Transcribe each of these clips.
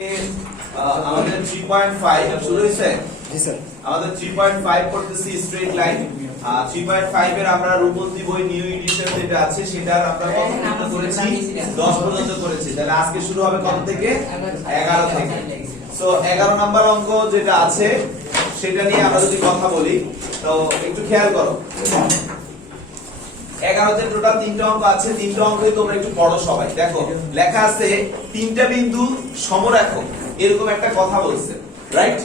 আমাদের 3.5 শুরু হয়েছে। জি স্যার, আমাদের 3.5 করতেছি স্ট্রেট লাইন। 3.5 এর আমরা রূপন্তী বই নিউ এডিশন যেটা আছে সেটার আমরা কত পর্যন্ত করেছি? 10 পর্যন্ত করেছি। তাহলে আজকে শুরু হবে কত থেকে? 11 থেকে। সো 11 নাম্বার অঙ্ক যেটা আছে সেটা নিয়ে আমরা যদি কথা বলি তো একটু খেয়াল করো। 11 তে টোটাল 3টা অঙ্ক আছে। 3টা অঙ্কই তোমরা একটু পড়ো সবাই। দেখো লেখা আছে 3টা বিন্দু সমরেখ, এরকম একটা কথা বলছে, রাইট?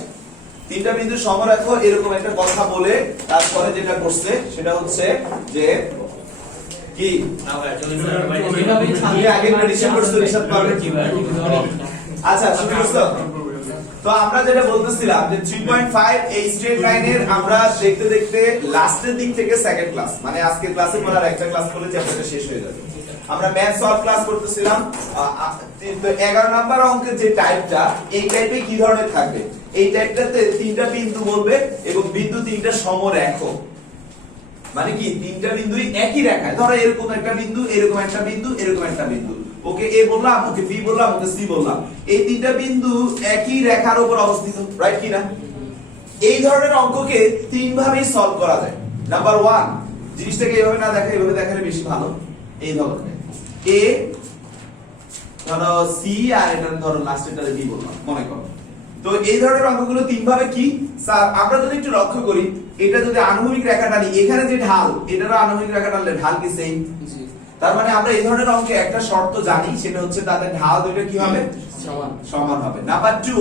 3টা বিন্দু সমরেখ এরকম একটা কথা বলে তারপরে যেটা করছে সেটা হচ্ছে যে কি আগে প্রেডিকশন করছো রিসার্চ পারবে কি? আচ্ছা শুরু করছো। তো আমরা যেটা বলতেছিলাম যে 3.5 এই স্ট্রেট লাইনের আমরা দেখতে দেখতে লাস্টের দিক থেকে সেকেন্ড ক্লাস, মানে আজকে ক্লাসে পর আর একটা ক্লাস করলে চ্যাপ্টারটা শেষ হয়ে যাবে। আমরা ম্যাথ সলভ ক্লাস করতেছিলাম। তো 11 নাম্বার অঙ্কের যে টাইপটা, এই টাইপে কি ধরনের থাকবে? এই টাইপটাতে 3টা বিন্দু বলবে এবং বিন্দু 3টা সমরেখ, মানে কি 3টা বিন্দুই একই রেখায়। ধরো এরকম একটা বিন্দু, এরকম একটা বিন্দু, এরকম একটা বিন্দু, ওকে এ বললাম, ওকে বি বললাম, ওকে সি বললাম। এই 3টা বিন্দু একই রেখার উপর অবস্থিত, রাইট কি না? এই ধরনের অঙ্ককে তিন ভাবে সলভ করা যায়। নাম্বার 1, জিনিসটাকে এইভাবে না দেখা, এইভাবে দেখালে বেশি ভালো। এই ধরনের এ ধরো সি আর এটা ধরো লাস্টেরটা বি বললাম, মনে করো। তো এই ধরনের অঙ্কগুলো তিন ভাবে কি স্যার, আমরা যদি একটু লক্ষ্য করি, এটা যদি আনুভূমিক রেখা টানি, এখানে যে ঢাল, এটারও আনুভূমিক রেখা টানলে ঢাল কি সেম? তার মানে আমরা এই ধরনের অঙ্কে একটা শর্ত জানি, সেটা হচ্ছে তাদের ঢাল দুটো কি হবে? সমান হবে। নাম্বার 2,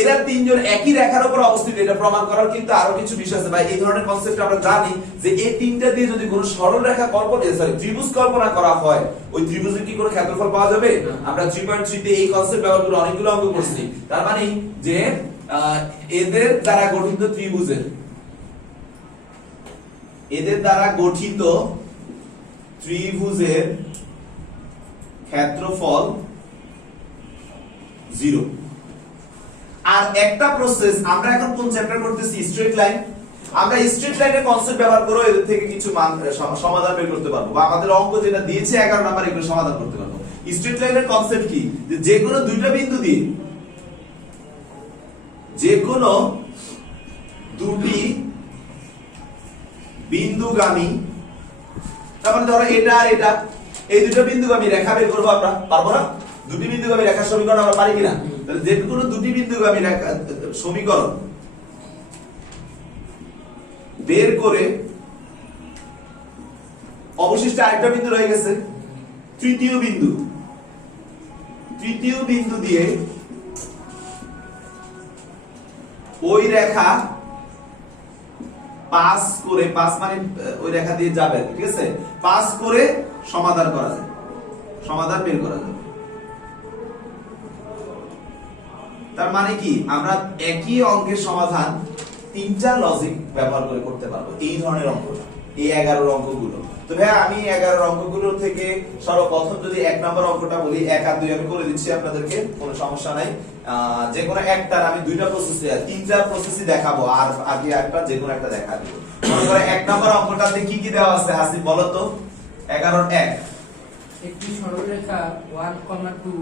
এরা তিনজন একই রেখার উপর অবস্থিত, এটা প্রমাণ করার কিন্তু আরো কিছু বিষয় আছে ভাই। এই ধরনের কনসেপ্ট আমরা জানি যে এই তিনটা দিয়ে যদি কোনো সরল রেখা কল্পনা, সরি ত্রিভুজ কল্পনা করা হয়, ওই ত্রিভুজের কি কোনো ক্ষেত্রফল পাওয়া যাবে? আমরা 3.3 তে এই কনসেপ্ট ব্যবহার করে অনেকগুলো অঙ্ক করছি। তার মানে যে এদের দ্বারা গঠিত ত্রিভুজের, এদের দ্বারা গঠিত ত্রিভুজের ক্ষেত্রফল 0। আর একটা প্রসেস, আমরা এখন কোন চ্যাপ্টার করতেছি? Straight line. আমরা স্ট্রেট লাইনের কনসেপ্ট ব্যবহার করে এদের থেকে কিছু মান সমাধান বের করতে পারবো, বা আমাদের অঙ্ক যেটা দিয়েছে 11 নাম্বার, এগুলো সমাধান করতে পারবো। স্ট্রেট লাইনের কনসেপ্ট কি? যে কোনো দুইটা বিন্দু দিয়ে, যে কোনো দুটি বিন্দুগামী, তার মানে ধরো এটা আর এটা, এই দুটো বিন্দুগামী রেখা বের করবো আমরা, পারবো না? দুটি বিন্দুগামী রেখার সমীকরণ আমরা পারি কিনা? তাহলে যে কোনো দুটি বিন্দুগামী রেখা সমীকরণ বের করে অবশিষ্ট আরেকটা বিন্দু রয়ে গেছে, তৃতীয় বিন্দু। তৃতীয় বিন্দু দিয়ে ওই রেখা পাস করে, পাস মানে ওই রেখা দিয়ে যাবে, ঠিক আছে? পাস করে সমাধান করা যায়, সমাধান বের করা যায়। তার মানে কি আমরা একই অঙ্কের সমাধান 3টা লজিক ব্যবহার করে করতে পারবো এই ধরনের অঙ্কটা, এই 11 অঙ্কগুলো। তো ভাই আমি 11 অঙ্কগুলো থেকে সর্বপ্রথম যদি 1 নম্বর অঙ্কটা বলি, 1 আর 2 আমি করে দিচ্ছি আপনাদেরকে, কোনো সমস্যা নাই। যে কোনো একটার আমি 2টা প্রসেস, 3টা প্রসেসই দেখাবো, আর আগে একটা যে কোনো একটা দেখা দিব। মনে করো 1 নম্বর অঙ্কটাতে কি কি দেওয়া আছে হাসিব বলো তো? 11 এর 1, একটি সরলরেখা 1,2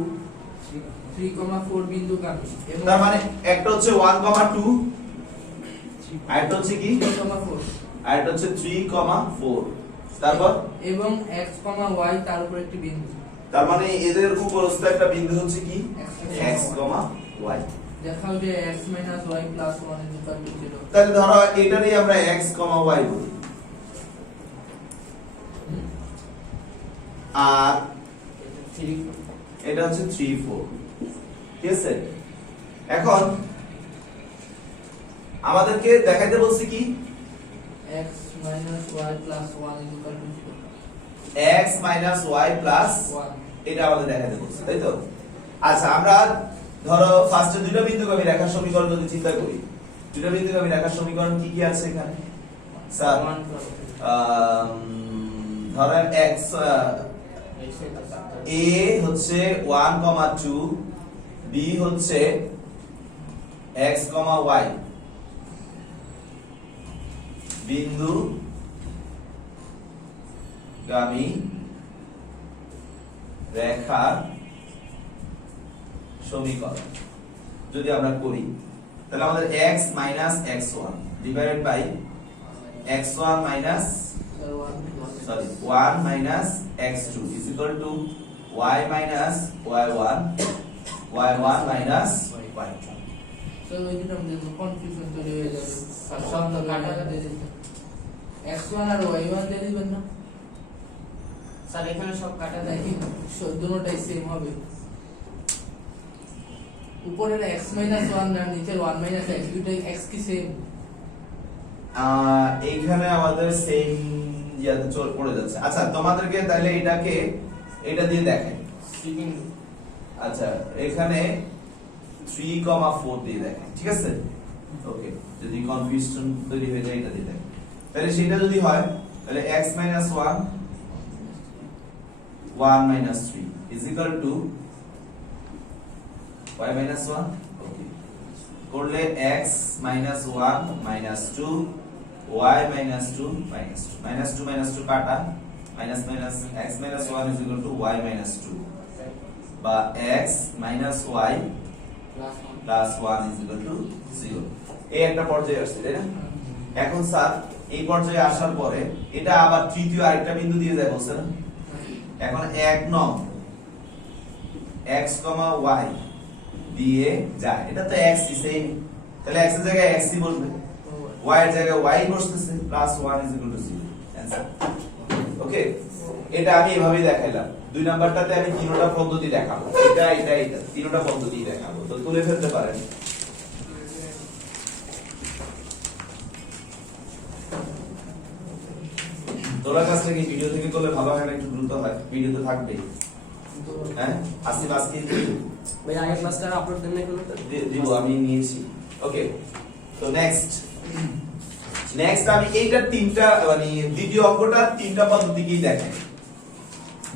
3,4 বিন্দুগামী। তার মানে একটা হচ্ছে 1,2, আরেকটা হচ্ছে কি 3,4, আরেকটা হচ্ছে 3,4, তারপর এবং x, y তার উপর একটি বিন্দু। তার মানে এদের উপরস্থ একটা বিন্দু হচ্ছে কি x, y। দেখাও যে x - y + 1 0। তাহলে ধরো এটারই আমরা x, y বলি, আর এটা হচ্ছে 3, 4, ঠিক আছে? এখন আমাদেরকে দেখাইতে বলছি কি x - y + 1 0। x - y + 1 এটা আমাদের দেখাইতে বলছে, তাই তো? আচ্ছা আমরা ধরো ফার্স্টে দুটো বিন্দুগামী রেখার সমীকরণ যদি চিন্তা করি, দুটো বিন্দুগামী রেখার সমীকরণ কি কি আছে এখানে স্যার? ধরেন x a হচ্ছে 1,2, b হচ্ছে x, y, বিন্দু গামী রেখার সমীকরণ যদি আমরা করি তাহলে আমাদের x x1 divided by x1 minus Sir, 1 plus. sorry 1 minus x2 is equal to y minus y1 y1 minus y2 Sir, ওই দিন আমাদের কনফিউশন তৈরি হয়ে যাবে আর শব্দ কাটা দিয়ে দিতে x1 আর y1 দিয়ে দিবেন না স্যার এখানে সব কাটা দেয় নাকি দুটোটাই সেম হবে উপরের x minus 1 আর নিচের 1 minus x দুটোই x কি সেম এইখানে আমাদের সেম ইয়াতে চল পড়ে যাচ্ছে আচ্ছা তোমাদেরকে তাহলে এটা দিয়ে দেখাই সিকিং আচ্ছা এখানে 3,4 দিয়ে দেখাই ঠিক আছে ওকে যদি কনফিউশন তৈরি হয়ে যায় এটা দিয়ে দেখাই তাহলে সেটা যদি হয় তাহলে x 1 1 minus 3 is equal to y minus 1 okay করলে x minus 1 minus 2 y minus 2 minus 2 minus 2 minus 2 কাটা minus minus x minus 1 is equal to y minus 2 বা x minus y plus 1 plus 1 is equal to 0 এই একটা পর্যায়ে আসছে তাই না এখন স্যার এই পর্যায়ে আসার পরে এটা আবার তৃতীয় আরেকটা বিন্দু দিয়ে যায় বলছে না এখন 1 নং x, y দিয়ে যায় এটা তো x সেম তাহলে x এর জায়গায় x ই বসবে y এর জায়গায় y বসতেছে plus 1 is equal to 0 answer okay এটা আমি এভাবেই দেখাইলাম দুই নাম্বারটাতে আমি তিনটা পদ্ধতি দেখাবো এটা তিনটা পদ্ধতি দেখাবো তো তুলে ফেলতে পারেন তোলা কাজ থেকে ভিডিও থেকে করলে ভালো হয় না একটু দ্রুত হয় ভিডিও তো থাকবেই হ্যাঁ আসিফ আজকে ভাই আগে ক্লাসটা আপলোড দেন না কোনো দিব আমি নিয়েছি ওকে তো নেক্সট আমি এইটা তিনটা মানে দ্বিতীয় অঙ্কটা তিনটা পদ্ধতিকেই দেখাই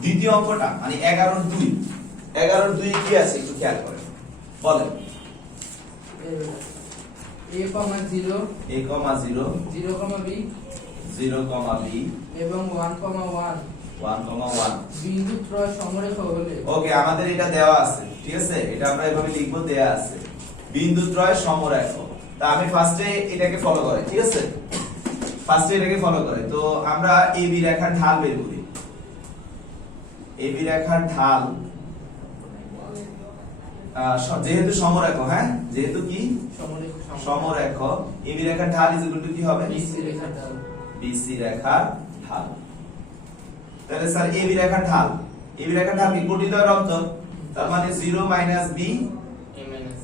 দ্বিতীয় অঙ্কটা মানে 11 2 কি আছে একটু খেয়াল করেন বলেন a, 0 a, 0 0, b 0, b এবং 1, 1 1, 1 বিন্দু ত্রয় সমরেখা হলে ওকে আমাদের এটা দেওয়া আছে ঠিক আছে এটা আমরা এভাবে লিখবো দেয়া আছে বিন্দু ত্রয় সমরেখা তা আমি ফার্স্টে এটাকে ফলো করি ঠিক আছে তো আমরা AB রেখার ঢাল বের করি AB রেখার ঢাল যেহেতু সমরেখা হ্যাঁ যেহেতু কি সমরেখা AB রেখার ঢাল ইজ ইকুয়াল টু কি হবে BC রেখার ঢাল BC রেখার ঢাল তাহলে স্যার AB রেখার ঢাল কি কোটিদ্বয়ের অন্তর তার মানে 0 মাইনাস b a মাইনাস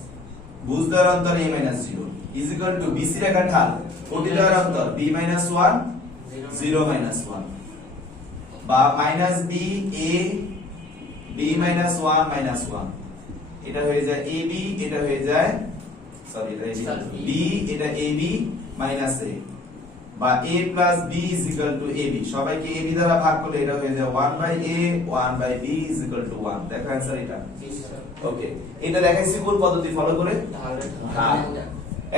ভুজদ্বয়ের অন্তর a minus 0 is equal two BC রেখার ঢাল কোটিদ্বয়ের অন্তর b মাইনাস 1 0 মাইনাস 1 বা minus b a b minus 1 minus 1 এটা হয়ে যায় ab এটা হয়ে যায় সরি এটা b এটা ab মাইনাস a বা a plus b is equal to ab সবাইকে ab দ্বারা ভাগ করলে এটা হয়ে যায় 1 by a 1 by b is equal to 1 দেখো आंसर এটা ওকে এটা দেখাইছি কোন পদ্ধতি ফলো করে ঢাল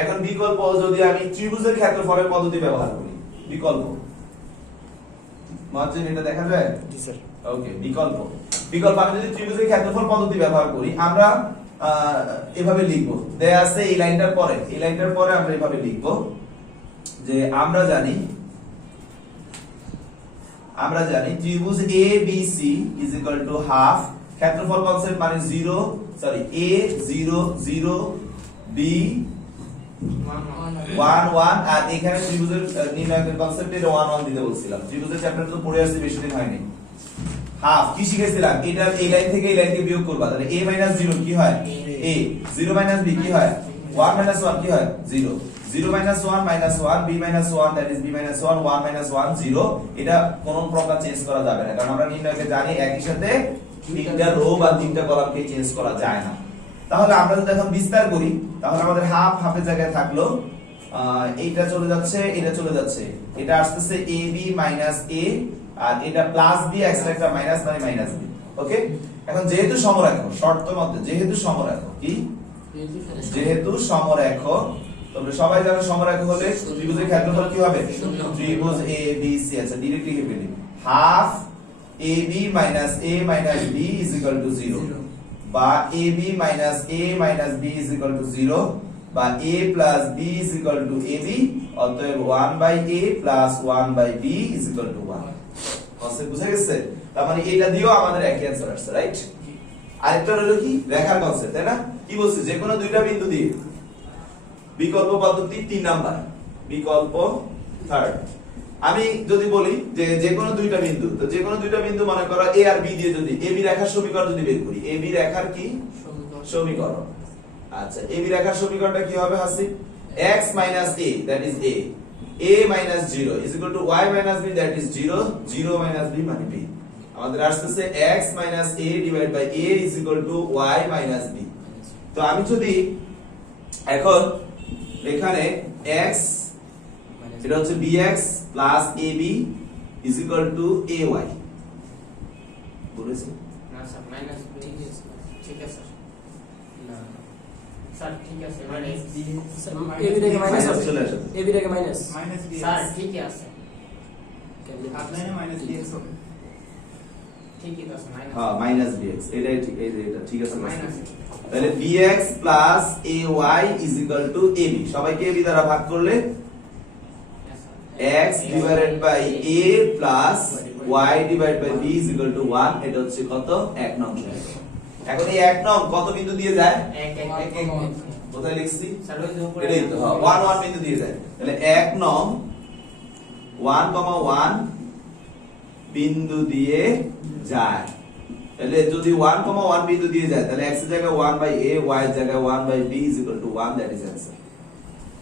এখন বিকল্প যদি আমি ত্রিভুজের ক্ষেত্রফলের পদ্ধতি ব্যবহার করি বিকল্প মহাজন এটা দেখা যায় জি স্যার ওকে বিকল্প আমি যদি ত্রিভুজের ক্ষেত্রফল পদ্ধতি ব্যবহার করি আমরা এভাবে লিখব দেয়া আছে এই লাইনটার পরে আমরা এভাবে লিখব যে আমরা জানি ত্রিভুজ ABC is equal to half ক্ষেত্রফল কনসেপ্ট মানে 0 a 0 0 b 1 1 আর এখানে ত্রিভুজের নির্ণয়ের কনসেপ্ট এটা 1 1 দিতে বলছিলাম ত্রিভুজের চ্যাপ্টার তো পড়ে আসছে বেশি দিন হয়নি হাফ কি শিখেছিলাম এটা এই লাইন থেকে এই লাইনকে বিয়োগ করবা তাহলে a 0 কি হয় a 0 b কি হয় 1 1 কি হয় 0 0 1 b 1 that is b 1 1 1 0 এটা কোনো প্রকার চেঞ্জ করা যাবে না কারণ আমরা নির্ণয়কে জানি একই সাথে তিনটা রো বা তিনটা কলামকে চেঞ্জ করা যায় না তাহলে আমরা যদি এখন বিস্তার করি তাহলে আমাদের হাফের জায়গায় থাকলো এইটা চলে যাচ্ছে এটা আসতেছে ab a আর এটা প্লাস b এক্সট্রা একটা মাইনাস মানে মাইনাস b ওকে এখন যেহেতু সমরেখা শর্ত মতে যেহেতু সমরেখা তোমরা সবাই জানো সমরেখা হলে ত্রিভুজের ক্ষেত্রফল কি হবে ত্রিভুজ ABC আচ্ছা ডাইরেক্টলি লিখে ফেলি half AB a b is equal to 0 বা ab minus a minus b is equal to 0 বা a plus b is equal to ab অতএব 1 by a plus 1 by b is equal to 1 concept বুঝা গেছে তার মানে এটা দিও আমাদের একই অ্যানসার আসছে রাইট আরেকটা হলো কি রেখার কনসেপ্ট তাই না কি বলছে যে কোনো দুইটা বিন্দু দিয়ে বিকল্প পদ্ধতি 3 নাম্বার বিকল্প থার্ড আমি যদি বলি যে যে কোনো দুইটা বিন্দু তো যে কোনো দুইটা বিন্দু মনে করো a আর b দিয়ে যদি ab রেখার সমীকরণ যদি বের করি ab রেখার কি সমীকরণ আচ্ছা ab রেখার সমীকরণটা কি হবে Hasib x minus a that is a minus 0 is equal to y minus b that is 0 0 minus b মানে b আমাদের আসছে x minus a divided by a is equal to y minus b তো আমি যদি এখন এখানে x এটা হচ্ছে bx plus ab is equal to ay বলেছি না স্যার মাইনাস ঠিক আছে না স্যার ঠিক আছে মাইনাস স্যার ab থেকে মাইনাস মাইনাস চলে আসে ab থেকে মাইনাস মাইনাস বি স্যার ঠিক আছে আপনার মাইনাস বি এক্স হবে ঠিকই আছে মাইনাস হ্যাঁ মাইনাস bx এটাই ঠিক এটা ঠিক আছে মাইনাস তাহলে bx plus ay is equal to ab সবাইকে ab দ্বারা ভাগ করলে x divided by a plus y divided by b is equal to 1 এটা হচ্ছে কত 1 নং সমীকরণ এখন এই 1 নং কত বিন্দু দিয়ে যায় এক কোথায় লিখছি স্যার ওই যে উপরে এটাই তো 1 1 বিন্দু দিয়ে যায় তাহলে 1 নং 1, 1 বিন্দু দিয়ে যায় তাহলে যদি 1, 1 বিন্দু দিয়ে যায় তাহলে x এর জায়গায় 1 by a y এর জায়গায় 1 by b is equal to 1 that is answer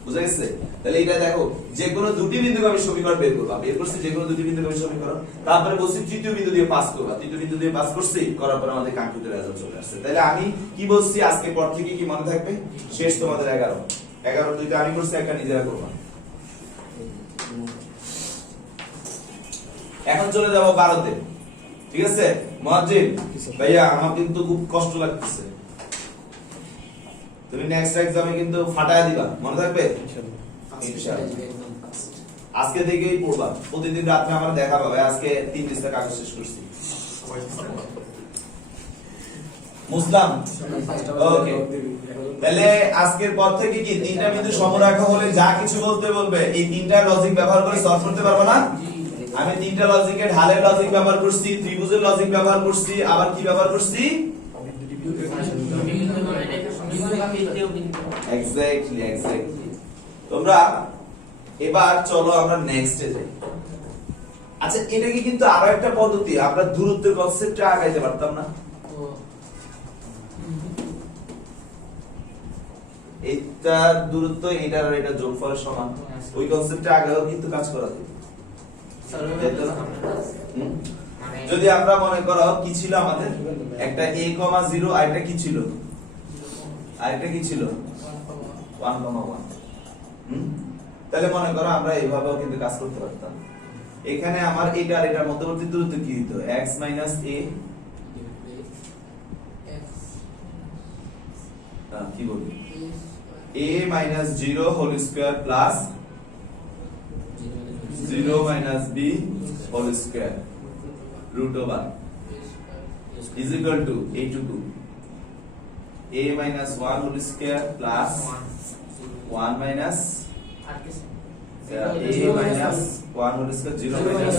বুঝা গেছে তাহলে এটা দেখো যে কোনো দুটি বিন্দুকে আমি সমীকরণ বের করব বের করছি যে কোনো দুটি বিন্দুকে আমি সমীকরণ তারপরে বলছি তৃতীয় বিন্দু দিয়ে পাস করব তৃতীয় বিন্দু দিয়ে পাস করছি করার পর আমাদের কাঙ্ক্ষিত রেজাল্ট চলে আসছে তাহলে আমি কি বলছি আজকে পর থেকে কি মনে থাকবে শেষ তোমাদের 11 দুইটা আমি করছি একটা নিজেরা করবা এখন চলে যাব 12 তে ঠিক আছে মুয়াজ্জিন ভাইয়া আমার কিন্তু খুব কষ্ট লাগতেছে তুমি নেক্সট এক্সামে কিন্তু ফাটায় দিবা মনে থাকবে ইনশাআল্লাহ আজকে থেকেই পড়বা প্রতিদিন রাতে আমরা দেখা পাবে আজকে 3 পৃষ্ঠা কাগজ শেষ করছি মুসলাম ওকে তাহলে আজকের পর থেকে কি তিনটা বিন্দু সমরেখা হলে যা কিছু বলতে বলবে এই তিনটা লজিক ব্যবহার করে সলভ করতে পারবো না আমি তিনটা লজিকে ঢালের লজিক ব্যবহার করছি ত্রিভুজের লজিক ব্যবহার করছি আবার কি ব্যবহার করছি এক্স্যাক্টলি তোমরা এবার চলো আমরা নেক্সটে যাই আচ্ছা এটা কি কিন্তু আরো একটা পদ্ধতি আমরা দূরত্বের কনসেপ্টে আগাইতে পারতাম না এটা দূরত্ব এটা আর এটা যোগফলের সমান ওই কনসেপ্টে আগেও কিন্তু কাজ করা যায় যদি আমরা মনে করো কি ছিল আমাদের একটা a, 0 আরেকটা কি ছিল 1, 1 তাহলে মনে করো আমরা এইভাবেও কিন্তু কাজ করতে পারতাম এখানে আমার এটা আর এটার মধ্যবর্তী দূরত্ব কি হতো x - a কি বলবি a - 0 whole square plus 0 - b whole square root over is equal to a to 2 a minus 1 whole square plus 1 minus a minus 1 whole square 0 minus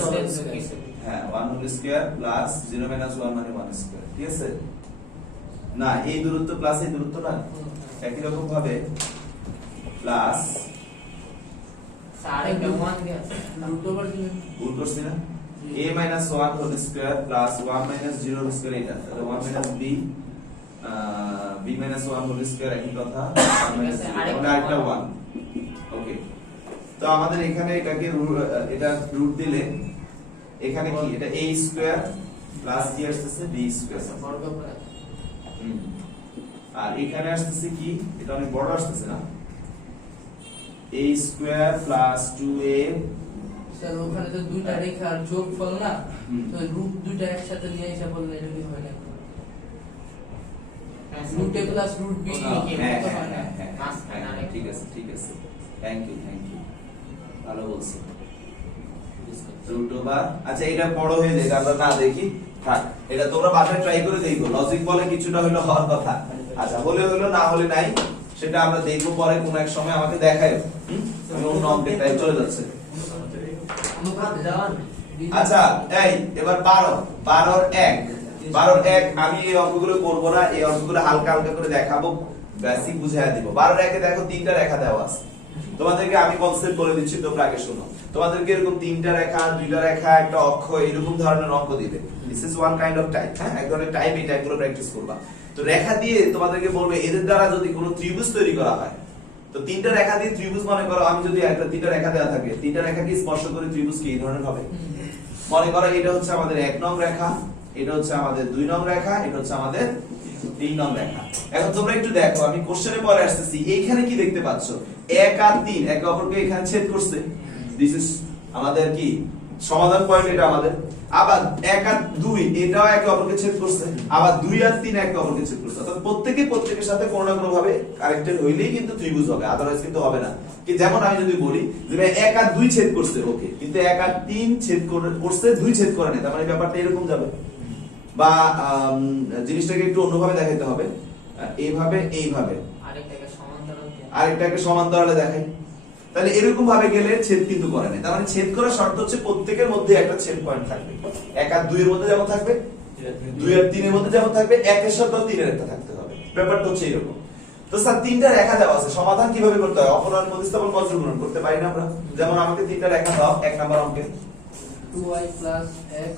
হ্যাঁ 1 whole square plus 0 minus 1 মানে 1 square ঠিক আছে না এই দূরত্ব plus এই দূরত্ব না একই রকম ভাবে প্লাস সাড়ে 1 দিয়ে ভুল করছি না a minus 1 whole square plus 1 minus 0 whole square এটা তাহলে 1 minus b minus 1 whole square একই কথা আরেকটা 1 ওকে তো আমাদের এখানে এটাকে এটা রুট দিলে এখানে কি এটা a স্কয়ার প্লাস কি আসছে b স্কয়ার আর এখানে আসছে কি এটা অনেক বড় আসছে না a square plus 2a sir ওখানে তো দুইটা রেখার যোগফল না তো রুট দুইটা একসাথে নিয়ে এসে বললে এটা কি হয় না root a plus root b ঠিক আছে থ্যাংক ইউ ভালো বলছো রুট ওভার আচ্ছা এটা বড় হয়ে যায় আমরা না দেখি থাক, এটা তোমরা বাসায় ট্রাই করে দেখো, লজিক বলে কিছুটা হলো হওয়ার কথা। আচ্ছা, হলে হলো, না হলে নাই, সেটা আমরা দেখবো পরে কোন এক সময়, আমাকে দেখায়ও। আমি অন্য অঙ্কের টাইপ চলে যাচ্ছে। আচ্ছা, এই এবার 12 এর 1 আমি এই অঙ্কগুলো করব না, এই অঙ্কগুলো হালকা হালকা করে দেখাবো, বেসিক বুঝাইয়া দিব। 12 এর 1 দেখো তিনটা রেখা দেওয়া আছে, তোমাদেরকে আমি কনসেপ্ট বলে দিচ্ছি, তোমরা আগে শোনো। তোমাদেরকে এরকম তিনটা রেখা, দুইটা রেখা, একটা অক্ষ, এরকম ধরনের অঙ্ক দিবে। This is one kind of type, হ্যাঁ, এক ধরনের টাইপ, এই টাইপগুলো প্র্যাকটিস করবা। তো রেখা দিয়ে তোমাদেরকে বলবে এদের দ্বারা যদি কোনো ত্রিভুজ তৈরি করা হয়, তো তিনটা রেখা দিয়ে ত্রিভুজ, মনে করো আমি যদি একটা তিনটা রেখা দেওয়া থাকে, তিনটা রেখাকে স্পর্শ করে ত্রিভুজ কি এই ধরনের হবে? মনে করো এটা হচ্ছে আমাদের 1 নং রেখা, এটা হচ্ছে আমাদের 2 নং রেখা, এটা হচ্ছে আমাদের 3 নং রেখা। এখন তোমরা একটু দেখো, আমি কোশ্চেনে পরে আসতেছি, এইখানে কি দেখতে পাচ্ছ? 1 আর 3 একে অপরকে এখানে ছেদ করছে, দিস ইজ আমাদের কি সমাধান পয়েন্ট, এটা আমাদের। আবার 1 আর 2 এটাও একে অপরকে ছেদ করছে, আবার 2 আর 3 একে অপরকে ছেদ করছে। অর্থাৎ প্রত্যেকের সাথে কোনো না কোনো ভাবে কানেক্টেড হইলেই কিন্তু ত্রিভুজ হবে, আদারওয়াইজ কিন্তু হবে না। কি যেমন আমি যদি বলি যে 1 আর 2 ছেদ করছে, ওকে, কিন্তু 1 আর 3 ছেদ করছে, 2 ছেদ করে না, তার মানে ব্যাপারটা এরকম যাবে। বা জিনিসটাকে একটু অন্যভাবে দেখাইতে হবে, এইভাবে আরেকটাকে সমান্তরালে দেখাই, তাহলে এরকম ভাবে গেলে ছেদ কিন্তু করে না। তার মানে ছেদ করার শর্ত হচ্ছে প্রত্যেকের মধ্যে একটা ছেদ পয়েন্ট থাকবে। 1 আর 2 এর মধ্যে যেমন থাকবে, 2 আর 3 এর মধ্যে যেমন থাকবে, 1 এর সাথে 3 এর একটা থাকতে হবে। ব্যাপারটা হচ্ছে এরকম। তো স্যার তিনটা রেখা দেওয়া আছে, সমাধান কিভাবে করতে হয়? অপনয়ন, প্রতিস্থাপন, বজ্রগুণন করতে পারি না আমরা? যেমন আমাকে তিনটা রেখা দাও 1 নাম্বার অঙ্কে। 2y + x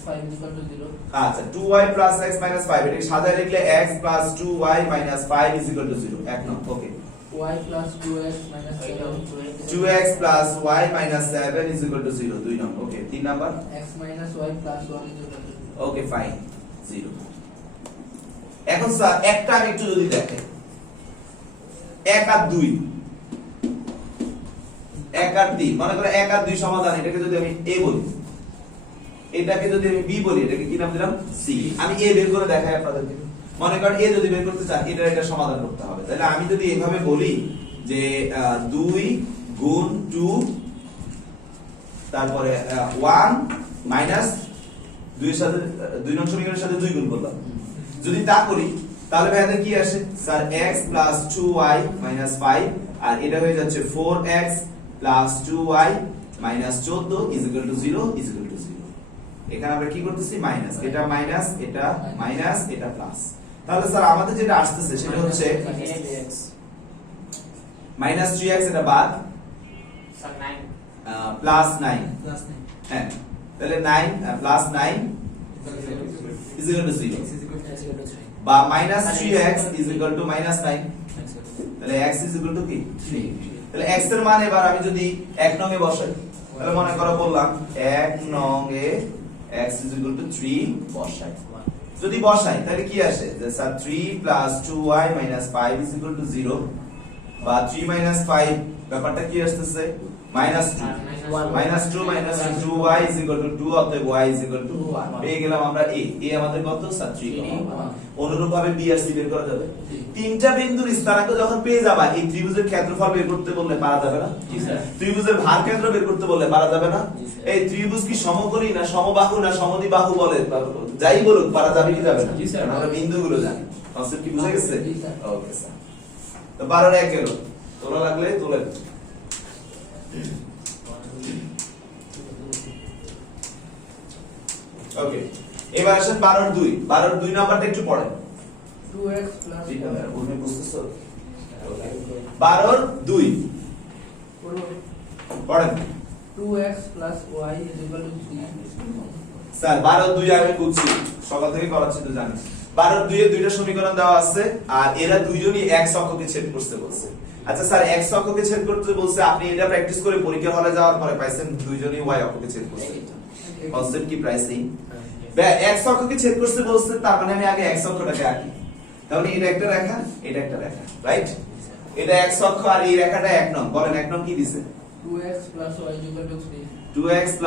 - 5 = 0। আচ্ছা, 2y + x - 5, এটা সাজায় লিখলে x + 2y - 5 = 0, 1 নং, ওকে। y + 2x - 7 2x + y - 7 = 0, 2 নং, ওকে। 3 নাম্বার x - y + 1 = 0। ওকে, ফাইন, 0। এখন স্যার একটা আমি একটু যদি দেখেন, 1 আর 2, 1 আর 3, মনে করো 1 আর 2 সমাধান, এটাকে যদি আমি a বলি, এটাকে যদি আমি b বলি, এটাকে কি নাম দিলাম? c। আমি a বের করে দেখাই আপনাদেরকে। মনে করেন a যদি বের করতে চান, এটা সমাধান করতে হবে। তাহলে আমি যদি এইভাবে বলি যে 2 গুণ 2, তারপরে 1 মাইনাস 2 এর সাথে 2 নং সমীকরণের সাথে 2 গুণ করলাম, যদি তা করি তাহলে ভাইদের কি আসে? স্যার x + 2y - 5, আর এটা হয়ে যাচ্ছে 4x + 2y - 14 = 0 = 0। এখানে আমরা কি করতেছি? মাইনাস, এটা মাইনাস, এটা মাইনাস, এটা প্লাস। তাহলে স্যার আমাদের যেটা আসতেছে সেটা হচ্ছে -3x, এটা বাদ, স্যার 9 +9, হ্যাঁ, তাহলে 9 + 9 = 0, বা -3x = -9, তাহলে x = কি? 3। তাহলে x এর মান এবার আমি যদি 1 নং এ বসাই, তাহলে মনে করো বললাম 1 নং এ x = 3 বসাই। যদি বসাই তাহলে কি আসে? যে স্যার 3 + 2y - 5 = 0, বা 3 - 5 ব্যাপারটা কি আসতেছে? -2 - 2y = 2, অতএব y = 1 পেয়ে গেলাম আমরা a। আমাদের কত? স্যার 3। অনুরূপভাবে b আর c বের করা যাবে। তিনটা বিন্দুর স্থানাঙ্ক যখন পেয়ে যাবা, এই ত্রিভুজের ক্ষেত্রফল বের করতে বললে পারা যাবে না? জি স্যার। ত্রিভুজের ভার কেন্দ্র বের করতে বললে পারা যাবে না? এই ত্রিভুজ কি সমকোণী না সমবাহু না সমদ্বিবাহু বলে, যাই বলুক, পারা যাবে কি যাবে না? জি স্যার। আমরা বিন্দুগুলো জানি। কনসেপ্ট কি বুঝা গেছে? জি স্যার। Okay sir. তো 12 এর 1 গেল, তোলা লাগলে তোলেন। ওকে, এবার আসেন 12 এর 2। 12 এর 2 নাম্বারটা একটু পড়েন। 2x + ঠিক আছে, ওখানে বুঝতেছো? ওকে, 12 এর 2 পড়েন। 2x + y = 3। স্যার 12 2 আমি বুঝছি, সকাল থেকে করাচ্ছি তো জানি। 12 2 এর দুইটা সমীকরণ দেওয়া আছে, আর এরা দুইজনই x অক্ষকে ছেদ করতে বলছে। আচ্ছা স্যার, x অক্ষকে ছেদ করতে বলছে, আপনি এটা প্র্যাকটিস করে পরীক্ষা হলে যাওয়ার পরে পাইছেন দুইজনই y অক্ষকে ছেদ করছে। কনসেপ্ট কি প্রায় সেম? x অক্ষকে ছেদ করতে বলছে, তার মানে আমি আগে x অক্ষটাকে আঁকি। তাহলে এটা একটা রেখা, এটা একটা রেখা, রাইট? এটা x অক্ষ আর এই রেখাটা 1 নং। বলেন 1 নং কি দিছে? 2x + y = 3। 2x +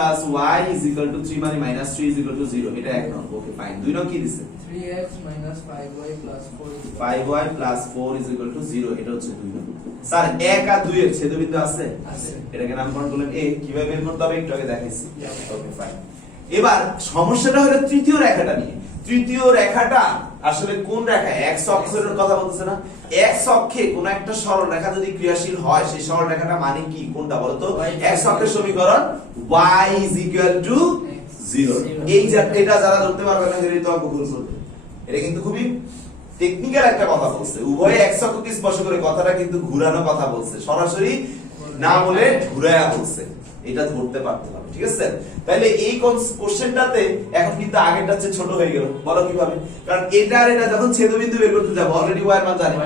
y = 3, মানে -3 = 0, এটা 1 নং। ওকে, ফাইন। 2 নং কি দিছে? 3x - 5y + 4 5y + 4 = 0, এটা হচ্ছে 2 নং। স্যার 1 আর 2 এর ছেদবিন্দু আছে? আছে। এটাকে নামকরণ করলেন a। কিভাবে বের করতে হবে একটু আগে দেখাইছি। ওকে, ফাইন। এবার সমস্যাটা হলো তৃতীয় রেখাটা নিয়ে। তৃতীয় রেখাটা আসলে কোন রেখা? এক্স অক্ষের কথা বলতেছে না? এক্স অক্ষে কোন একটা সরল রেখা যদি ক্রিয়াশীল হয়, সেই সরল রেখাটা মানে কি? কোনটা বলতো? এক্স অক্ষের সমীকরণ y = 0। এই যে এটা যারা ধরতে পারবে না এদের তো অঙ্ক ভুল করবে। এটা কিন্তু খুবই টেকনিক্যাল একটা কথা বলছে। উভয় এক্স অক্ষকে স্পর্শ করে, কথাটা কিন্তু ঘুরানো কথা বলছে, সরাসরি না বলে ঘুরায়া বলছে। এটা ধরতে পারতে হবে, ঠিক আছে? তাহলে এই কোশ্চেনটাতে এখন কিন্তু আগেরটা চেয়ে ছোট হয়ে গেল। বলো কিভাবে? কারণ এটা আর এটা যখন ছেদবিন্দু বের করতে যাব, অলরেডি y এর মান জানি,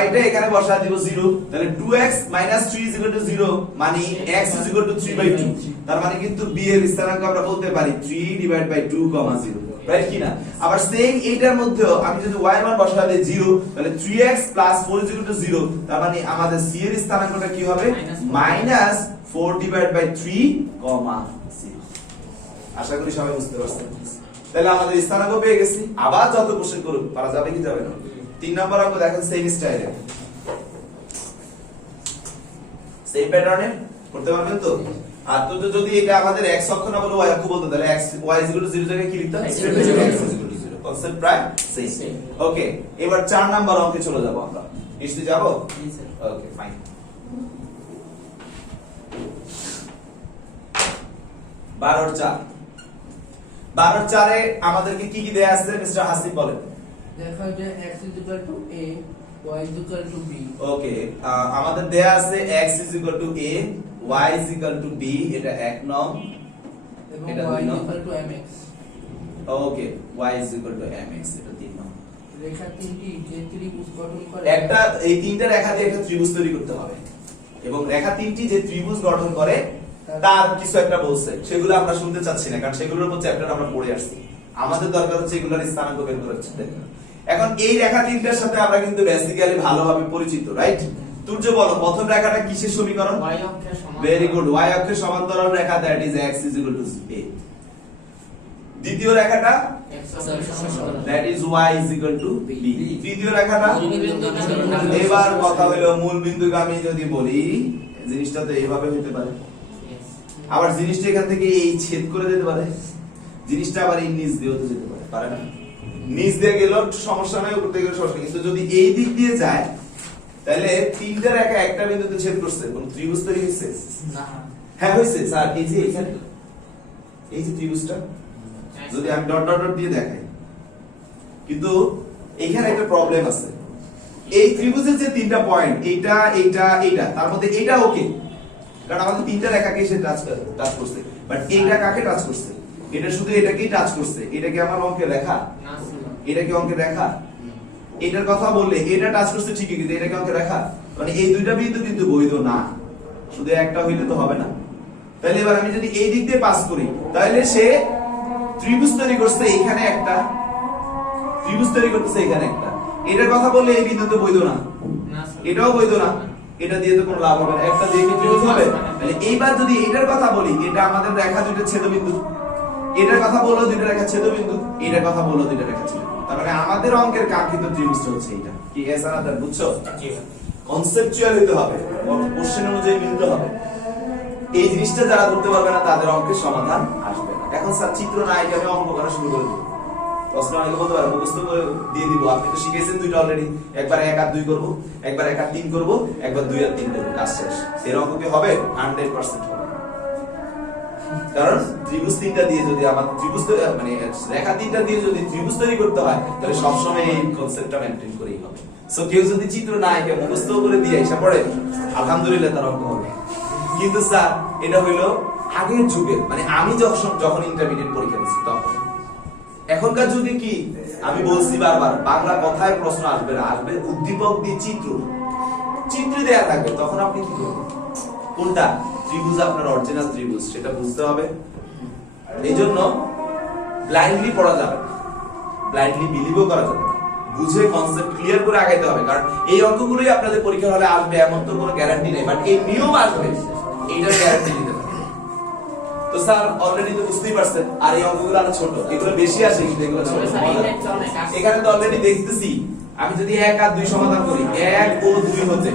y টা এখানে বসা দিব 0। তাহলে 2x - 3 = 0, মানে x = 3/2। তার মানে কিন্তু b এর স্থানাঙ্ক আমরা বলতে পারি 3/2, 0, রাইট কি না? আবার সেম এইটার মধ্যেও আমি যদি y এর মান বসা দেই 0, তাহলে 3x + 4 = 0। তার মানে আমাদের c এর স্থানাঙ্কটা কি হবে? -4/3, 0। আশা করি সবাই বুঝতে পারছেন। তাহলে আমাদের স্থানাঙ্ক পেয়ে গেছি। আবার যত কোশ্চেন করুক পারা যাবে কি যাবে না? 3 নাম্বার অঙ্ক দেখেন সেম স্টাইলে, সেম প্যাটার্নে করতে পারবেন তো? আর তো যদি এটা আমাদের x অক্ষ না বলে y অক্ষ বলতো, তাহলে y = 0 জায়গায় কি লিখতাম? x = 0। কনসেপ্ট প্রায় সেম। ওকে, এবার 4 নাম্বার অঙ্কে চলে যাব আমরা। নিশ্চয়ই যাব? ওকে, ফাইন। 12/4 এ আমাদেরকে কি কি দেয়া আছে মিস্টার হাসিব বলেন? দেখো যে x = a, y = b। ওকে, আমাদের দেয়া আছে x = a, y = b, এটা 1 নং, এবং এটা y দুই নং। = mx। ওকে, y = mx, এটা 3 নং। রেখা তিনটি যে ত্রিভুজ গঠন করে, একটা এই তিনটা রেখা দিয়ে একটা ত্রিভুজ তৈরি করতে হবে, এবং রেখা তিনটি যে ত্রিভুজ গঠন করে তার কিছু একটা বলছে, সেগুলো আমরা শুনতে চাচ্ছি না, কারণ সেগুলোর উপর চ্যাপ্টার আমরা পড়ে আসছি। আমাদের দরকার হচ্ছে এগুলোর স্থানাঙ্ক বের করে হচ্ছে। এখন এই রেখা তিনটার সাথে আমরা কিন্তু বেসিক্যালি ভালোভাবে পরিচিত, রাইট? তুর্য বলো, প্রথম রেখাটা কিসের সমীকরণ? y অক্ষের সমান। ভেরি গুড, y অক্ষের সমান্তরাল রেখা, দ্যাট ইজ x = a। দ্বিতীয় রেখাটা x অক্ষের সমান। That is y = b। তৃতীয় রেখাটা, মূলবিন্দুগামী। এবার কথা হলো মূল বিন্দুগামী যদি বলি, জিনিসটা তো এইভাবে হতে পারে, আবার জিনিসটা এখান থেকে এই ছেদ করে যেতে পারে, জিনিসটা আবার এই নিচ দিয়েও তো যেতে পারে, পারে না? নিচ দিয়ে গেলেও সমস্যা নাই, উপর দিয়ে গেলেও সমস্যা নেই। কিন্তু যদি এই দিক দিয়ে যায়, তাহলে তিনটা রেখা একটা বিন্দুতে ছেদ করছে, কোন ত্রিভুজ তৈরি হয়েছে? না। হ্যাঁ হয়েছে স্যার। এই যে এখানে এই যে ত্রিভুজটা যদি আমি ডট ডট ডট দিয়ে দেখাই, কিন্তু এখানে একটা প্রবলেম আছে। এই ত্রিভুজের যে তিনটা পয়েন্ট, এইটা এইটা এইটা, তার মধ্যে এইটা ওকে, কারণ আমাদের তিনটা রেখাকে সে টাচ করছে, বাট এইটা কাকে টাচ করছে? এটা শুধু এটাকেই টাচ করছে। এটা কি আমার অঙ্কে লেখা? না ছিল। এটা কি অঙ্কে লেখা? এটার কথা বললে এটা টাচ করছে ঠিকই, কিন্তু এটা কি অঙ্কে লেখা? মানে এই দুইটা বিন্দু কিন্তু বৈধ না, শুধু একটা হইলে তো হবে না। তাহলে এবার আমি যদি এই দিক দিয়ে পাস করি, তাহলে সে ত্রিভুজ তৈরি করছে এখানে একটা, ত্রিভুজ তৈরি করতেছে এখানে একটা। এটার কথা বললে এই বিন্দু তো বৈধ না, না ছিল। এটাও বৈধ না, এটা দিয়ে তো কোনো লাভ হবে না। একটা দিয়ে কি ত্রিভুজ হবে? তাহলে এইবার যদি এটার কথা বলি, এটা আমাদের রেখা দুইটা ছেদবিন্দু, এটার কথা বললো দুইটা রেখা ছেদবিন্দু, এটার কথা বললো দুইটা রেখা ছেদবিন্দু। তার মানে আমাদের অঙ্কের কাঙ্ক্ষিত ত্রিভুজটা হচ্ছে এটা। কি এসানাদার বুঝছো? জি। কনসেপচুয়াল হইতে হবে, কোশ্চেন অনুযায়ী মিলতে হবে। এই জিনিসটা যারা ধরতে পারবে না তাদের অঙ্কের সমাধান আসবে না। এখন স্যার চিত্র না এঁকে আমি অঙ্ক করা শুরু করে দেব। প্রশ্ন অনেকে বলতে পারে মুখস্থ করে দিয়ে দিব, আপনি তো শিখেছেন দুইটা অলরেডি, একবার 1 আর 2 করব, একবার 1 আর 3 করব, একবার 2 আর 3 করব, কাজ শেষ। এর অঙ্ক কি হবে? 100% হবে। কারণ ত্রিভুজ তিনটা দিয়ে যদি আমার ত্রিভুজ মানে রেখা তিনটা দিয়ে যদি ত্রিভুজ তৈরি করতে হয়, তাহলে সবসময় এই কনসেপ্টটা মেইনটেইন করেই হবে। সো কেউ যদি চিত্র না এঁকে মুখস্থ করে দিয়ে এসে পড়ে, আলহামদুলিল্লাহ তার অঙ্ক হবে। কিন্তু স্যার এটা হইলো আগের যুগে, মানে আমি যখন ইন্টারমিডিয়েট পরীক্ষা দিচ্ছি তখন। এখনকার যুগে কি আমি বলছি বারবার, বাংলা কথায় প্রশ্ন আসবে না, আসবে উদ্দীপক দিয়ে চিত্র, চিত্র দেয়া থাকবে, তখন আপনি কি করবেন? কোনটা ত্রিভুজ আপনার অরিজিনাল ত্রিভুজ সেটা বুঝতে হবে। এই জন্য ব্লাইন্ডলি পড়া যাবে না, ব্লাইন্ডলি বিলিভও করা যাবে না, বুঝে কনসেপ্ট ক্লিয়ার করে আগাইতে হবে। কারণ এই অঙ্কগুলোই আপনাদের পরীক্ষার হলে আসবে এমন তো কোনো গ্যারান্টি নেই, বাট এই নিয়ম আসবে এইটার গ্যারান্টি দিতে পারে। তো স্যার অলরেডি তো বুঝতেই পারছেন, আর এই অঙ্কগুলো আরো ছোট, এগুলো বেশি আসে কিন্তু এগুলো ছোট। এখানে তো অলরেডি দেখতেছি, আমি যদি 1 আর 2 সমাধান করি, 1 ও 2 হতে,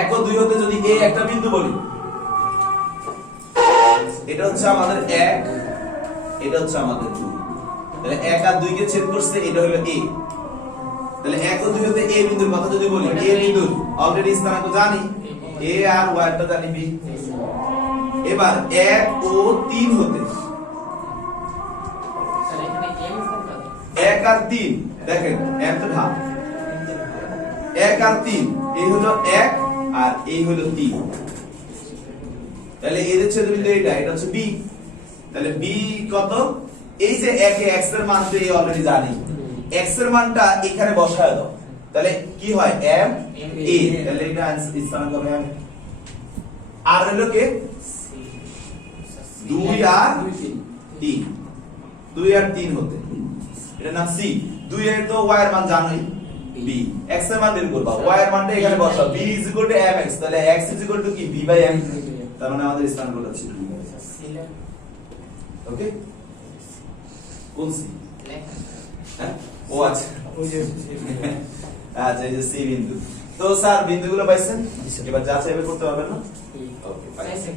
1 ও 2 হতে যদি a একটা বিন্দু বলি, এটা হচ্ছে আমাদের 1, এটা হচ্ছে আমাদের 2। তাহলে 1 আর 2 কে ছেদ করছে, এটা হলো a। তাহলে 1 ও 2 হতে a বিন্দুর কথা যদি বলি, a বিন্দুর অলরেডি স্থানাঙ্ক জানি, a আর y টা জানি b। এবার 1 ও 3 হতে স্যার এখানে m কোনটা? 1 আর 3 দেখেন m তো ঢাল, 1 আর 3 এই হলো 1 আর এই হলো 3। তাহলে এদের ছেদবিন্দু এটা হচ্ছে b। তাহলে b কত? এই যে 1 এ x এর মান তো এই অলরেডি জানি, x এর মানটা এখানে বসায় দাও, তাহলে কি হয় m a। তাহলে এটা স্থানাঙ্ক হবে m। আর হলো কে 2 আর 3, 2 আর 3 হতে এটা নাম c। 2 এর তো y এর মান জানোই b, x এর মান বের করবা, y এর মানটা এখানে বসাও, b mx। তাহলে x কি b/m। তার মানে আমাদের স্থানাঙ্কটা ছিল ওকে। কোন c? হ্যাঁ ও আচ্ছা আচ্ছা, এই যে c বিন্দু। তো স্যার বিন্দুগুলো পাইছেন, এবার যাচাই বের করতে পারবেন না? ওকে পাইছেন।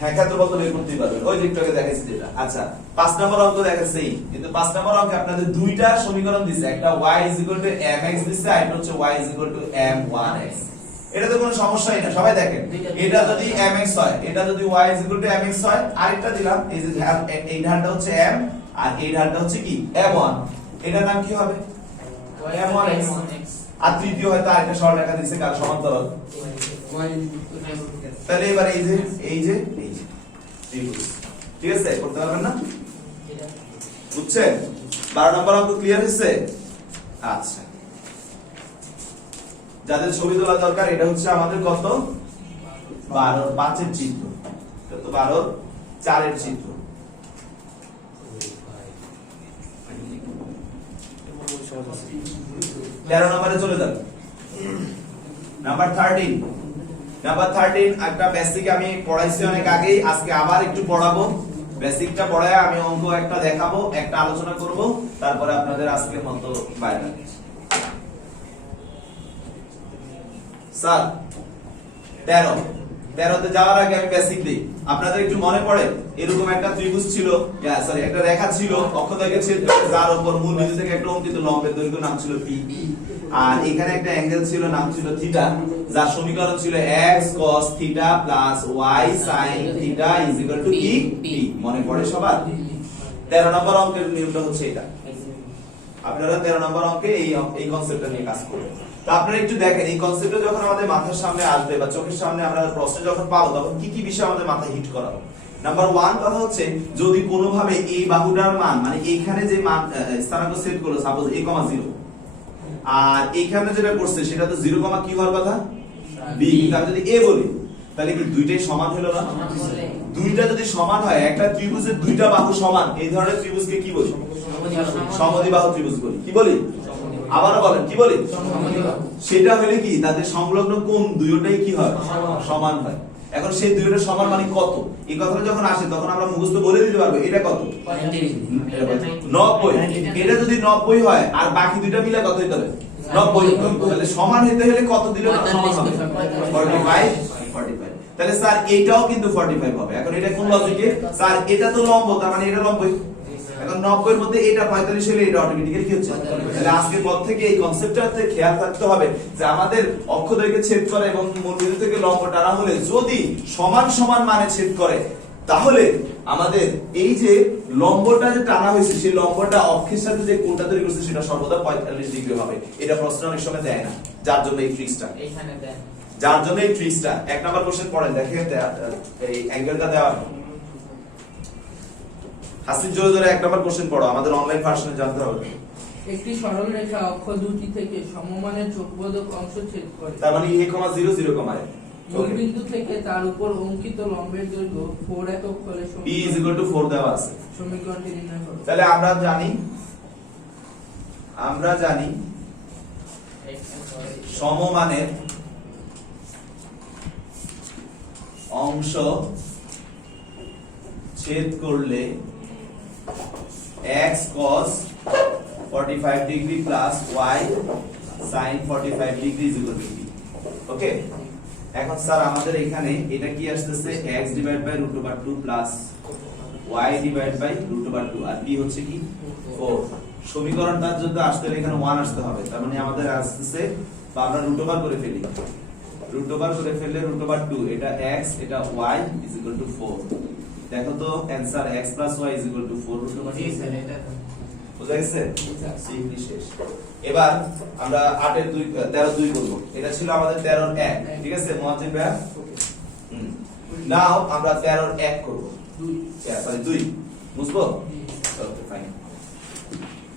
হ্যাঁ তো বলতে বের করতেই পারবেন, ওই যে একটু আগে দেখাইছি যেটা। আচ্ছা 5 নম্বর অঙ্ক দেখাচ্ছেই, কিন্তু 5 নম্বর অঙ্কে আপনাদের দুইটা সমীকরণ দিছে, একটা y mx দিছে, আর একটা হচ্ছে y m1x। এটা তো কোনো সমস্যাই না, সবাই দেখেন এটা যদি mx হয়, এটা যদি y mx হয়, আরেকটা দিলাম এই যে এই ধারটা হচ্ছে m আর এই ধারটা হচ্ছে কি m1, এটার নাম কি হবে m1x। আর তৃতীয় হয়তো আরেকটা সরলরেখা দিছে কার সমান্তরাল। তাহলে এবার এই যে ত্রিভুজ, ঠিক আছে করতে পারবেন না? বুঝছেন? 12 নম্বর অঙ্ক ক্লিয়ার হয়েছে? আচ্ছা, যাদের ছবি তোলা দরকার, এটা হচ্ছে আমাদের কত 12 5 এর চিত্র, এটা তো 12 4 এর চিত্র। 13 নম্বরে চলে যান, নাম্বার 13। নাম্বার 13 একটা বেসিক আমি পড়াইছি অনেক আগেই, আজকে আবার একটু পড়াবো। বেসিকটা পড়ায় আমি অঙ্ক একটা দেখাবো, একটা আলোচনা করব, তারপরে আপনাদের আজকের মতো বাইরে। স্যার 13 তে যাওয়ার আগে আমি বেসিক দিই। আপনাদের একটু মনে পড়ে এরকম একটা ত্রিভুজ ছিল, সরি একটা রেখা ছিল, অক্ষদৈর্ঘ্যের ছেদ করে, যার উপর মূল বিন্দু থেকে একটা অঙ্কিত লম্বের দৈর্ঘ্য নাম ছিল p, আর এখানে একটা অ্যাঙ্গেল ছিল নাম ছিল থিটা, যার সমীকরণ ছিল x cos θ plus y sin θ is equal to কি p। মনে পড়ে সবার? 13 নম্বর অঙ্কের নিয়মটা হচ্ছে এটা। আপনারা 13 নম্বর অঙ্কে এই কনসেপ্টটা নিয়ে কাজ করবেন। তো আপনারা একটু দেখেন এই কনসেপ্টটা যখন আমাদের মাথার সামনে আসবে বা চোখের সামনে আমরা প্রশ্ন যখন পাবো, তখন কি কি বিষয় আমাদের মাথায় হিট করাবো। নাম্বার 1 কথা হচ্ছে, যদি কোনোভাবে এই বাহুটার মান, মানে এইখানে যে মান স্থানাঙ্ক সেট করলো, সাপোজ a, 0, আর এইখানে যেটা করছে সেটা তো 0, কি হওয়ার কথা b, কিন্তু আমি যদি a বলি তাহলে কি দুইটাই সমান হলো না? দুইটা যদি সমান হয়, একটা ত্রিভুজের দুইটা বাহু সমান, এই ধরনের ত্রিভুজকে কি বলি? সমদ্বিবাহু ত্রিভুজ বলি। কি বলি? আবারও বলেন কি বলি? সেটা হলে কি তাদের সংলগ্ন কোণ দুইটাই কি হয়? সমান হয়। এখন সেই দুইটা সমান মানে কত, এই কথাটা যখন আসে তখন আমরা মুখস্থ বলে দিতে পারবো এটা কত 90। এটা যদি 90 হয় আর বাকি দুইটা মিলে কত হইতে হবে 90, তাহলে সমান হইতে হলে কত দিলে সমান হবে 45। তাহলে স্যার এটাও কিন্তু 45 হবে। এখন এটা কোন লজিকে? স্যার এটা তো লম্ব, তার মানে এটা 90। এখন 90 এর মধ্যে এটা 45 হলে এটা অটোমেটিক্যালি কি হচ্ছে? তাহলে আজকের পর থেকে এই কনসেপ্টটাতে খেয়াল রাখতে হবে যে আমাদের অক্ষদৈর্ঘ্যে ছেদ করে এবং মূলবিন্দু থেকে লম্ব টানা হলে যদি সমান সমান মানে ছেদ করে, তাহলে আমাদের এই যে লম্বটা যে টানা হয়েছে সেই লম্বটা অক্ষের সাথে যে কোণটা তৈরি করছে সেটা সর্বদা 45 ডিগ্রি হবে। এটা প্রশ্ন অনেক সময় দেয় না, যার জন্য এই ট্রিক্সটা এখানে দেন, যার জন্য এই ট্রিক্সটা। এক নাম্বার কোশ্চেন পড়েন, দেখেন এই অ্যাঙ্গেলটা দেওয়া হাসিন জোরে জোরে এক নাম্বার কোশ্চেন পড়ো, আমাদের অনলাইন ভার্সনে জানতে হবে। একটি সরল রেখা অক্ষ দুটি থেকে সমমানের চৌম্বক অংশ ছেদ করে, তার মানে a, 0, 0, a মূল বিন্দু থেকে তার উপর অঙ্কিত লম্বের দৈর্ঘ্য 4 একক হলে p = 4 দেওয়া আছে। সমীকরণটি নির্ণয় করো। তাহলে আমরা জানি সমমানের অংশ ছেদ করলে x cos 45 degree plus y sin 45 degree is equal to b। Okay, এখন স্যার আমাদের এখানে এটা কি আসতেছে x divide by √2 plus y divide by √2 আর b হচ্ছে কি 4 সমীকরণটার জন্য আসতে হলে এখানে 1 আসতে হবে তার মানে আমাদের আসতেছে বা আমরা √2 করে ফেলি √2 করে ফেললে √2 এটা x এটা y 4 দেখো তো অ্যানসার x y 4 √2 জি স্যার এটা তো বুঝা গেছে সিম্পলি শেষ এবার আমরা 8 এর 2 13 2 করব এটা ছিল আমাদের 13 এর 1 ঠিক আছে মহাজিব ভাই নাও আমরা 13 এর 1 করব 2 সরি 2 বুঝবো ওকে ফাইন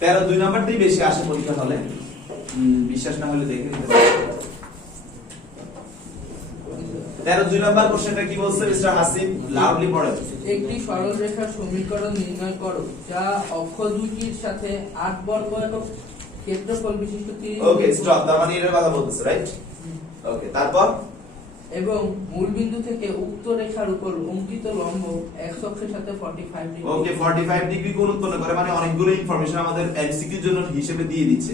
13 2 নাম্বারটাই বেশি আসে পরীক্ষা হলে বিশ্বাস না হলে দেখে নিতে পারেন 13 2 নাম্বার কোশ্চেনটা কি বলছে মিস্টার হাসিব লাউডলি পড়েন একটি সরল রেখার সমীকরণ নির্ণয় করো যা অক্ষ দুইটির সাথে 8 বর্গ একক ক্ষেত্রফল বিশিষ্ট ত্রিভুজ ওকে স্টপ তার মানে এর কথা বলতেছে রাইট ওকে তারপর এবং মূল বিন্দু থেকে উক্ত রেখার উপর অঙ্কিত লম্ব x অক্ষের সাথে 45 ডিগ্রি ওকে 45 ডিগ্রি কোণ উৎপন্ন করে মানে অনেকগুলো ইনফরমেশন আমাদের এমসিকিউর জন্য হিসেবে দিয়ে দিচ্ছে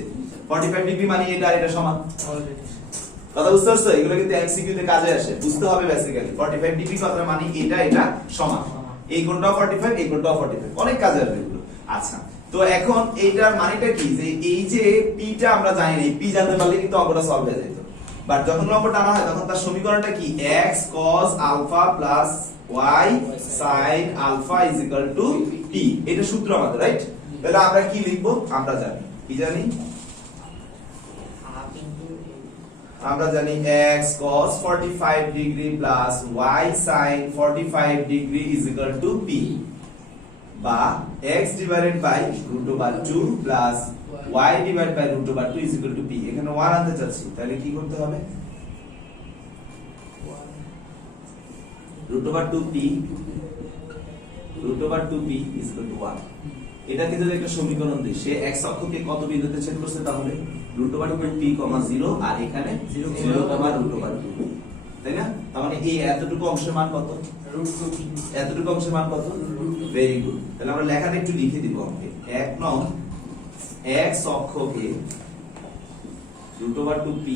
45 ডিগ্রি মানে এটা আর এটা সমান অলরেডি কথা বুঝতে পারছো এগুলো কিন্তু এমসিকিউ তে কাজে আসে বুঝতে হবে বেসিক্যালি 45 ডিগ্রি কথা মানে এটা সমান এই কোণটাও 45 এই কোণটাও 45 অনেক কাজে আসবে এগুলো আচ্ছা তো এখন এইটার মানেটা কি যে এই যে p টা আমরা জানি না p জানতে পারলে কিন্তু অঙ্কটা সলভ হয়ে যেত বাট যখন লম্ব টানা হয় তখন তার সমীকরণটা কি x cos alpha plus y sin alpha is equal to p এটা সূত্র আমাদের রাইট তাহলে আমরা কি লিখবো আমরা জানি কি জানি আমরা জানি x cos 45 degree plus y sin 45 degree is equal to p বা x divided by √2 plus y divided by √2 is equal to p এখানে 1 আনতে চাচ্ছি তাহলে কি করতে হবে √2p √2p is equal to 1 এটাকে যদি একটা সমীকরণ দিই সে x অক্ষকে কত বিন্দুতে ছেদ করছে তাহলে √2p, 0 আর এখানে 0, √2 তাই না তার মানে এই এতটুকু অংশের মান কত এতটুকু অংশের মান কত ভেরি গুড তাহলে আমরা লেখাটা একটু লিখে দিব অঙ্কে 1 নং x অক্ষকে √2p,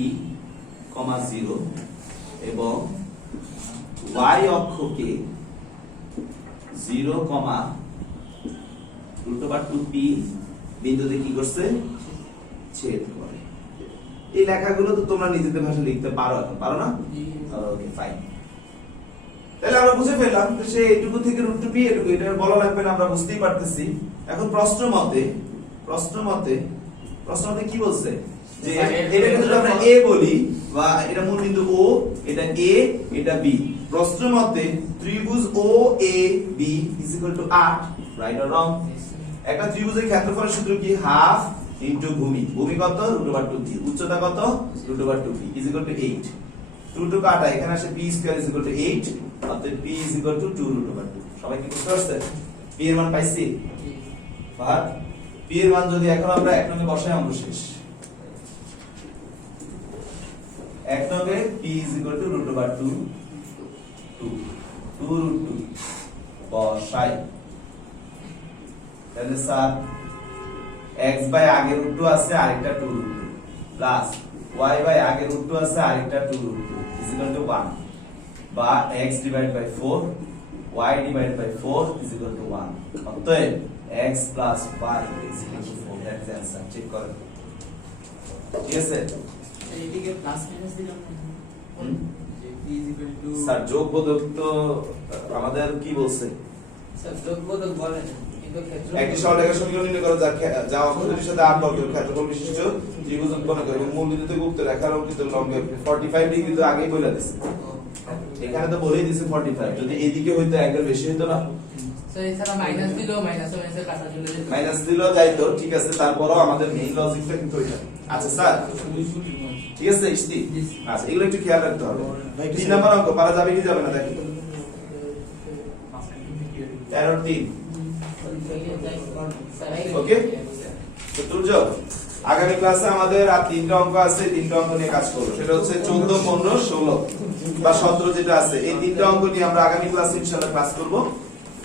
0 এবং y অক্ষকে 0, √2p বিন্দুতে কি করছে ছেদ করে এই লেখাগুলো তো তোমরা নিজেদের ভাষায় লিখতে পারো এখন পারো না ওকে ফাইন তাহলে আমরা বুঝে ফেললাম যে সে এইটুকু থেকে √2p এটুকু এটা বলা লাগবে না আমরা বুঝতেই পারতেছি এখন প্রশ্ন মতে কি বলছে যে এটা যদি আমরা a বলি বা এটা মূল বিন্দু o এটা a এটা b প্রশ্ন মতে ত্রিভুজ OAB = 8 রাইট অর রং একটা ত্রিভুজের ক্ষেত্রফলের সূত্র কি হাফ ইনটু ভূমি কত √2p উচ্চতা কত √2p = 8 2 কাটা এখানে আসে p² = 8 অতএব p = 2√2 সবাই কি বুঝতে পারছেন p এর মান পাইছি আর p এর মান যদি এখন আমরা এক নঙ্গে বসাই অঙ্ক শেষ এক নঙ্গে p √2 2√2 বসাই তাহলে স্যার x বাই আগে √2 আছে আরেকটা 2√2 প্লাস y বাই আগে √2 আছে আরেকটা 2√2 = 1 বা x divide by 4 y divide by 4 1 অতএব x plus y 4 that is answer check করেন ঠিক আছে এইদিকে প্লাস মাইনাস দিলাম যে p = স্যার যোগ বোধক তো আমাদের কি বলছে স্যার যোগবোধক বলেন কিন্তু ক্ষেত্র একটি সরলরেখার সমীকরণ নির্ণয় করো যা অক্ষ দুটির সাথে 8 বর্গের ক্ষেত্রফল বিশিষ্ট ত্রিভুজ অঙ্কন করে এবং মূল বিন্দু থেকে উক্ত রেখার অঙ্কিত লম্বে 45 ডিগ্রি তো আগেই বলে দিয়েছে এখানে তো বলেই দিয়েছে 45 যদি এইদিকে হইতো অ্যাঙ্গেল বেশি হইতো না স্যার এছাড়া মাইনাস দিলেও মাইনাসে কাটা চলে যেত মাইনাস দিলেও যাইতো ঠিক আছে তারপরও আমাদের মেইন লজিকটা কিন্তু ওইটা আচ্ছা স্যার ঠিক আছে ইস্তি আচ্ছা এগুলো একটু খেয়াল রাখতে হবে 3 নাম্বার অঙ্ক পারা যাবে কি যাবে না দেখি 13 ওকে তো তুর্য আগামী ক্লাসে আমাদের আর 3টা অঙ্ক আছে 3টা অঙ্ক নিয়ে কাজ করব সেটা হচ্ছে 14 15 16 বা 17 যেটা আছে এই 3টা অঙ্ক নিয়ে আমরা আগামী ক্লাসে ইনশাআল্লাহ ক্লাস করব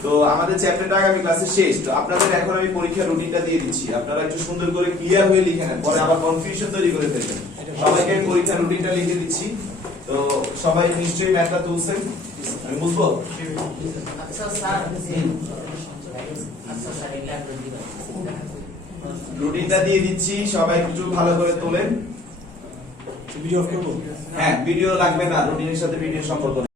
তো আমাদের চ্যাপ্টারটা আগামী ক্লাসে শেষ তো আপনাদের এখন আমি পরীক্ষার রুটিনটা দিয়ে দিচ্ছি আপনারা একটু সুন্দর করে ক্লিয়ার হয়ে লিখে নেন পরে আবার কনফিউশন তৈরি করে ফেলবেন সবাইকে পরীক্ষার রুটিনটা লিখে দিচ্ছি তো সবাই নিশ্চয়ই ম্যাথটা তুলছেন, আমি বুঝবো। আচ্ছা স্যার আচ্ছা স্যার এটা রুটিনটা দিয়ে দিচ্ছি, সবাই একটু ভালো করে তোলেন। ভিডিও অফ করবো। হ্যাঁ, ভিডিও লাগবে না, রুটিনের সাথে ভিডিও সম্পর্ক নেই।